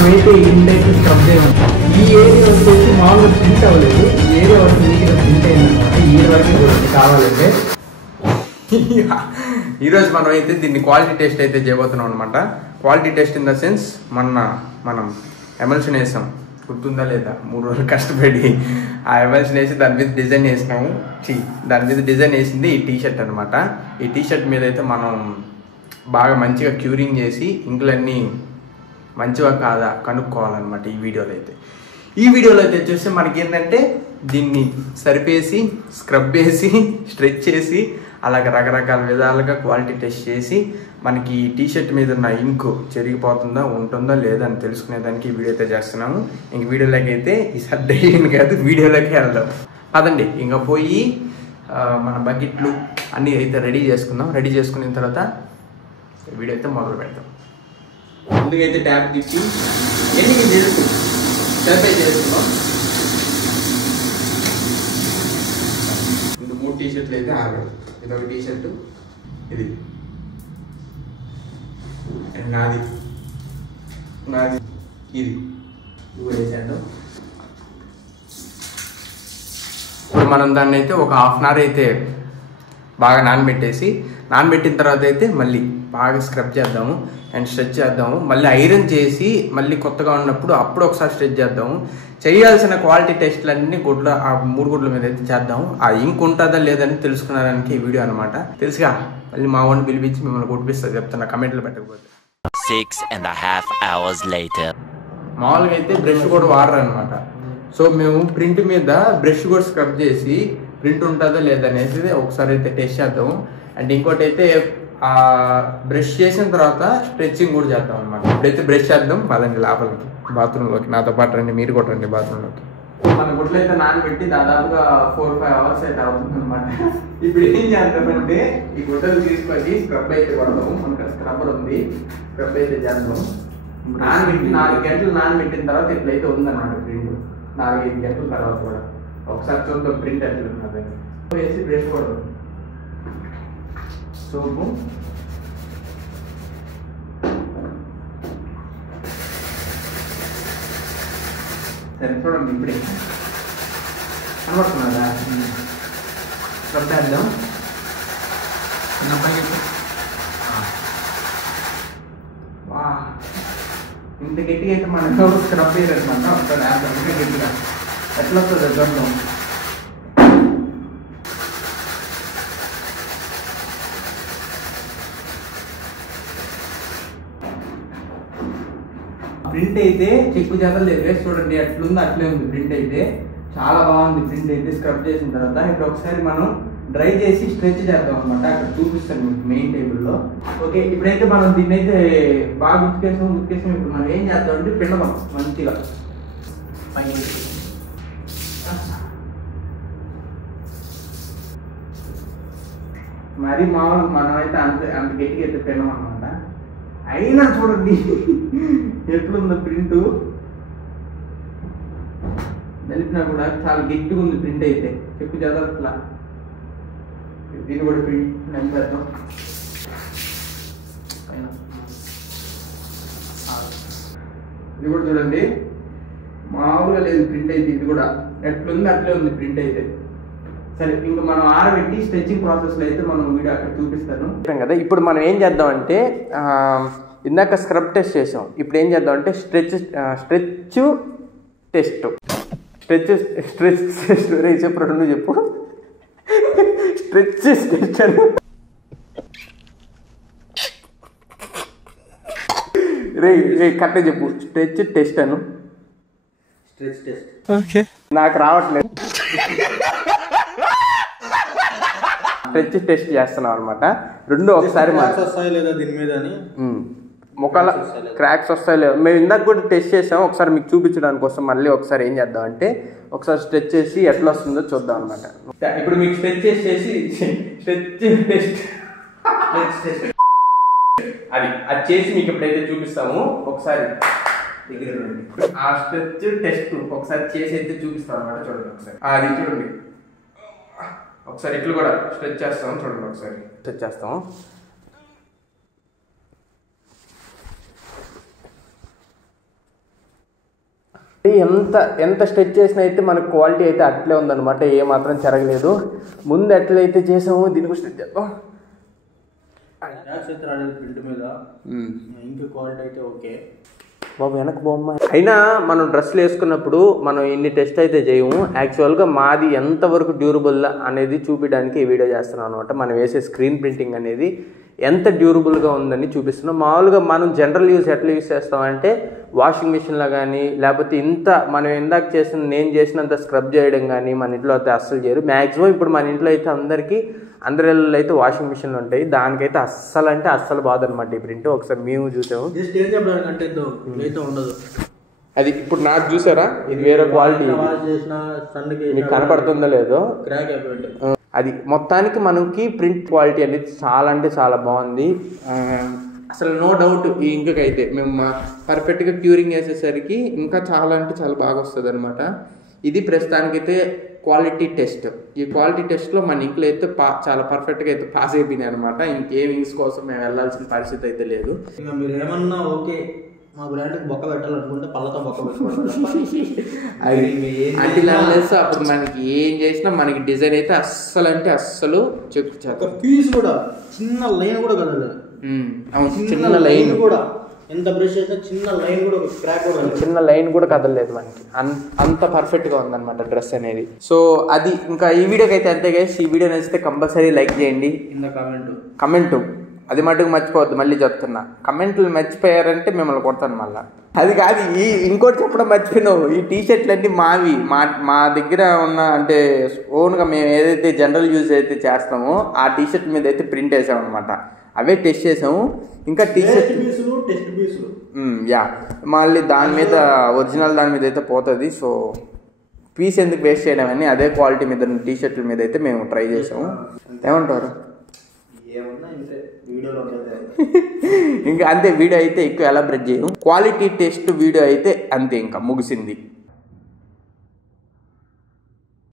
మనమైతే ఇండైతే స్క్రబ్ చేయము. ఈ ఏరియా వచ్చేసి మామూలుగా ప్రింట్ అవ్వలేదు, ఈ ఏరియా వరకు నీట్గా ప్రింట్ అయిందనమాట. ఈ ఏరియా వరకు కావాలంటే ఈరోజు మనం అయితే దీన్ని క్వాలిటీ టెస్ట్ అయితే చేయబోతున్నాం అనమాట. Quality test in the sense మనం ఎమల్షన్ వేసాం, గుర్తుందా లేదా, 3 రోజులు కష్టపడి ఆ ఎమల్షన్ వేసి దాని మీద డిజైన్ వేసినాము. దాని మీద డిజైన్ వేసింది ఈ టీషర్ట్ అనమాట. ఈ టీషర్ట్ మీద అయితే మనం బాగా మంచిగా క్యూరింగ్ చేసి ఇంకులన్నీ మంచిగా కాదా కనుక్కోవాలన్నమాట. ఈ వీడియోలో అయితే చూస్తే మనకి ఏంటంటే దీన్ని సరిపేసి స్క్రబ్ వేసి స్ట్రెచ్ చేసి అలాగే రకరకాల విధాలుగా క్వాలిటీ టెస్ట్ చేసి మనకి ఈ టీషర్ట్ మీద ఉన్న ఇంకు చెరిగిపోతుందా ఉంటుందా లేదా అని తెలుసుకునేదానికి ఈ వీడియో అయితే చేస్తున్నాము. ఇంక వీడియోలోకి అయితే ఈసారి డైలీ కాదు వీడియోలోకి వెళ్దాం అదండి. ఇంకా పోయి మన బకెట్లు అన్నీ అయితే రెడీ చేసుకుందాం. రెడీ చేసుకున్న తర్వాత వీడియో అయితే మొదలు పెడతాం. ముందుకైతే ట్యాప్ తిప్పి ఎన్ని సరిపై చేసుకున్నాం. ఇంత 3 టీషర్ట్లు అయితే ఆగదు. ఇది ఒక టీషర్ట్, ఇది నాది ఇది వేసాను. ఇప్పుడు మనం దాన్ని అయితే ఒక హాఫ్ అన్ అవర్ అయితే బాగా నానబెట్టిన తర్వాత అయితే మళ్ళీ బాగా స్క్రబ్ చేద్దాము అండ్ స్ట్రెచ్ చేద్దాము. మళ్ళీ ఐరన్ చేసి మళ్ళీ కొత్తగా ఉన్నప్పుడు అప్పుడు ఒకసారి స్ట్రెచ్ చేద్దాము. చేయాల్సిన క్వాలిటీ టెస్ట్లన్నీ ఆ 3 గుడ్ల మీద అయితే చేద్దాము. ఆ ఇంక్ ఉంటుందా లేదని తెలుసుకున్నాడానికి ఈ వీడియో అనమాట. తెలుసుగా మళ్ళీ మా వాడిని పిలిపించి మిమ్మల్ని కొట్టిపిస్తుంది చెప్తున్నా, కమెంట్లు పెట్టకపోతే. 6.5 hours later. మామూలుగా అయితే బ్రష్ కూడా వాడరు అనమాట. సో మేము ప్రింట్ మీద బ్రష్ కూడా స్క్రబ్ చేసి ప్రింట్ ఉంటుందా లేదనేసి ఒకసారి అయితే టెస్ట్ చేద్దాము. అండ్ ఇంకోటి అయితే ఆ బ్రష్ చేసిన తర్వాత స్ట్రెచ్చింగ్ కూడా చేద్దాం అనమాట. ఇప్పుడైతే బ్రష్ చేద్దాం పదండి లోపలికి, బాత్రూంలోకి. నాతో పాటు రండి, మీరు కూడా రండి బాత్రూంలోకి. మన గుడ్లు అయితే నానబెట్టి దాదాపుగా 4-5 hours అయితే అవుతుంది అనమాట. ఇప్పుడు ఏం చేద్దామంటే ఈ గుడ్డలు తీసుకొని స్క్రబ్ అయితే కొడదాము. మనకు స్క్రబ్బర్ ఉంది, స్క్రబ్ అయితే చేద్దాం. నానబెట్టి 4 గంటలు నానబెట్టిన తర్వాత ఇట్లయితే ఉందన్నమాట ప్రింట్. 4-5 గంటల తర్వాత కూడా ఒకసారి చూద్దాం ప్రింట్ ఎట్లున్నది. వేసి బ్రష్ కొడదాం, సోపు సరే చూడండి. ఇప్పుడే కనబడుతున్నదా? స్క్రబ్ చేద్దాం. వా ఇంత గట్టిగా అయితే మనకు స్క్రబ్ చేయలేదన్నమాట. ఒకసారి వేద్దాం ఇంకా గట్టిగా ఎట్లా వస్తుందో చూద్దాం. ప్రింట్ అయితే చెక్కు చేతలు లేదు, చూడండి అట్లుంది, అట్లే ఉంది. ప్రింట్ అయితే చాలా బాగుంది. ప్రింట్ అయితే స్క్రబ్ చేసిన తర్వాత ఇప్పుడు ఒకసారి మనం డ్రై చేసి స్ట్రెచ్ చేద్దాం అనమాట. అక్కడ చూపిస్తాను మీకు మెయిన్ టేబుల్లో. ఓకే, ఇప్పుడైతే మనం దీన్ని అయితే బాగా ఉతికేసాం. ఇప్పుడు మనం ఏం చేద్దాం అంటే పిండదాం మంచిగా మరి మామూలు మనం అయితే అంత గట్టిగా అయితే పిండం అనమాట. అయినా చూడండి ఎట్లుందో ప్రింట్, నలిపినా కూడా చాలా గట్టిగా ఉంది ప్రింట్ అయితే. చెప్పు చదవట్లా. దీన్ని కూడా ప్రింట్ నలిపేద్దాం. ఇది కూడా చూడండి మామూలుగా లేదు ప్రింట్ అయితే. ఇది కూడా ఎట్లుంది అట్లే ఉంది ప్రింట్ అయితే. సరే, ఇంకా మనం ఆరబెట్టి స్ట్రెచ్చింగ్ ప్రాసెస్లో అయితే మనం వీడియో అక్కడ చూపిస్తాను కదా. ఇప్పుడు మనం ఏం చేద్దాం అంటే ఇందాక స్క్రబ్ టెస్ట్ చేసాం. ఇప్పుడు ఏం చేద్దాం అంటే స్ట్రెచ్ టెస్ట్ రే చెప్పు, 2 చెప్పు. స్ట్రెచ్ టెస్ట్ అను రే కరెక్ట్గా చెప్పు. స్ట్రెచ్ టెస్ట్ అను. స్ట్రెచ్ టెస్ట్ ఓకే, నాకు రావట్లేదు. స్ట్రెచ్ టెస్ట్ చేస్తున్నాం అనమాట. 2 ఒకసారి వస్తాయి లేదా దీని మీద అని, ముఖాల క్రాక్స్ వస్తాయి లేదు. మేము ఇందాక కూడా టెస్ట్ చేసాం. ఒకసారి మీకు చూపించడానికి కోసం మళ్ళీ ఒకసారి ఏం చేద్దాం అంటే ఒకసారి స్ట్రెచ్ చేసి ఎట్లా వస్తుందో చూద్దాం అనమాట. ఇప్పుడు మీకు స్ట్రెచ్ చేసి అది చేసి మీకు ఎప్పుడైతే చూపిస్తాము ఒకసారి ఆ స్ట్రెచ్ టెస్ట్ ఒకసారి చేసి అయితే చూపిస్తాం అనమాట. చూడండి ఒకసారి అది చూడండి. ఒకసారి ఇట్లు కూడా స్ట్రెచ్ చేస్తాం. చూడండి ఒకసారి స్ట్రెచ్ చేస్తాం. ఎంత స్ట్రెచ్ చేసినా అయితే మనకు క్వాలిటీ అయితే అట్లే ఉందన్నమాట, ఏ మాత్రం చెరగలేదు. ముందు ఎట్లయితే చేసామో దీనికి స్ట్రెచ్ చేద్దాం. ప్రింట్ మీద ఇంకా క్వాలిటీ అయితే ఓకే బాబు వెనక బొమ్మ. అయినా మనం డ్రెస్సులు వేసుకున్నప్పుడు మనం ఇన్ని టెస్ట్ అయితే చేయము. యాక్చువల్గా మాది ఎంతవరకు డ్యూరబుల్ అనేది చూపించడానికి ఈ వీడియో చేస్తున్నాం అనమాట. మనం వేసే స్క్రీన్ ప్రింటింగ్ అనేది ఎంత డ్యూరబుల్గా ఉందని చూపిస్తున్నాం. మామూలుగా మనం జనరల్ యూస్ ఎట్లా యూస్ చేస్తామంటే వాషింగ్ మిషన్లో కానీ, లేకపోతే మనం ఇందాక నేను చేసినంత స్క్రబ్ చేయడం కానీ మన ఇంట్లో అయితే అస్సలు చేయరు. మ్యాక్సిమం ఇప్పుడు మన ఇంట్లో అయితే అందరి ఇళ్ళలో అయితే వాషింగ్ మిషన్లు ఉంటాయి. దానికైతే అస్సలు బాధనమాట ఈ ప్రింట్. ఒకసారి మేము చూసాము, ఉండదు. అది ఇప్పుడు నాకు చూసారా, ఇది వేరే క్వాలిటీ, మీకు కనపడుతుందో లేదో. అది మొత్తానికి మనకి ప్రింట్ క్వాలిటీ అనేది చాలా బాగుంది. అసలు నో డౌట్ ఈ ఇంకైతే మేము పర్ఫెక్ట్గా క్యూరింగ్ వేసేసరికి ఇంకా చాలా బాగా వస్తుంది అనమాట. ఇది ప్రస్తుతానికైతే క్వాలిటీ టెస్ట్. ఈ క్వాలిటీ టెస్ట్లో మన ఇంట్లో అయితే చాలా పర్ఫెక్ట్గా అయితే పాస్ అయిపోయినాయి అనమాట. ఇంకేం ఇంక్స్ కోసం మేము వెళ్ళాల్సిన పరిస్థితి అయితే లేదు. ఇంకా మీరు ఏమన్నా ఓకే మా బ్రాండ్కి బొక్క పెట్టాలనుకుంటే పళ్ళతో బొక్క పెట్టుకోవాలి. అప్పుడు మనకి ఏం చేసినా మనకి డిజైన్ అయితే అస్సలు చెక్కు పీస్ కూడా చిన్న లైన్ కూడా కదలేదు. చిన్న లైన్ కూడా ఎంత బ్రష్ చేసినా చిన్న లైన్ కూడా కదలలేదు మనకి. అంత పర్ఫెక్ట్గా ఉందన్నమాట డ్రెస్ అనేది. సో అది ఇంకా ఈ వీడియోకి అయితే అంతే గైస్. ఈ వీడియో నచ్చితే కంపల్సరీ లైక్ చేయండి. కమెంట్ అది మటుకు మర్చిపోవద్దు. మళ్ళీ చెప్తున్నా, కమెంట్లు మర్చిపోయారంటే మిమ్మల్ని కొడతాను మళ్ళీ. అది కాదు, ఇంకోటి చెప్పడం మర్చిపోయినావు. ఈ టీషర్ట్లు అన్నీ మావి, మా దగ్గర ఉన్న అంటే ఓన్గా మేము ఏదైతే జనరల్ యూజ్ అయితే చేస్తామో ఆ టీషర్ట్ మీద అయితే ప్రింట్ వేసామన్నమాట. అవే టెస్ట్ చేసాము. ఇంకా టీషర్ట్ మళ్ళీ దాని మీద ఒరిజినల్ దాని మీద అయితే పోతుంది. సో పీస్ ఎందుకు వేస్ట్ చేయడం అని అదే క్వాలిటీ మీద టీషర్ట్ల మీద అయితే మేము ట్రై చేసాము. ఏమంటారు? ఇంకా అంతే. వీడియో అయితే ఎక్కువ ఎలాబరేట్ చేయము. క్వాలిటీ టెస్ట్ వీడియో అయితే అంతే, ఇంకా ముగిసింది.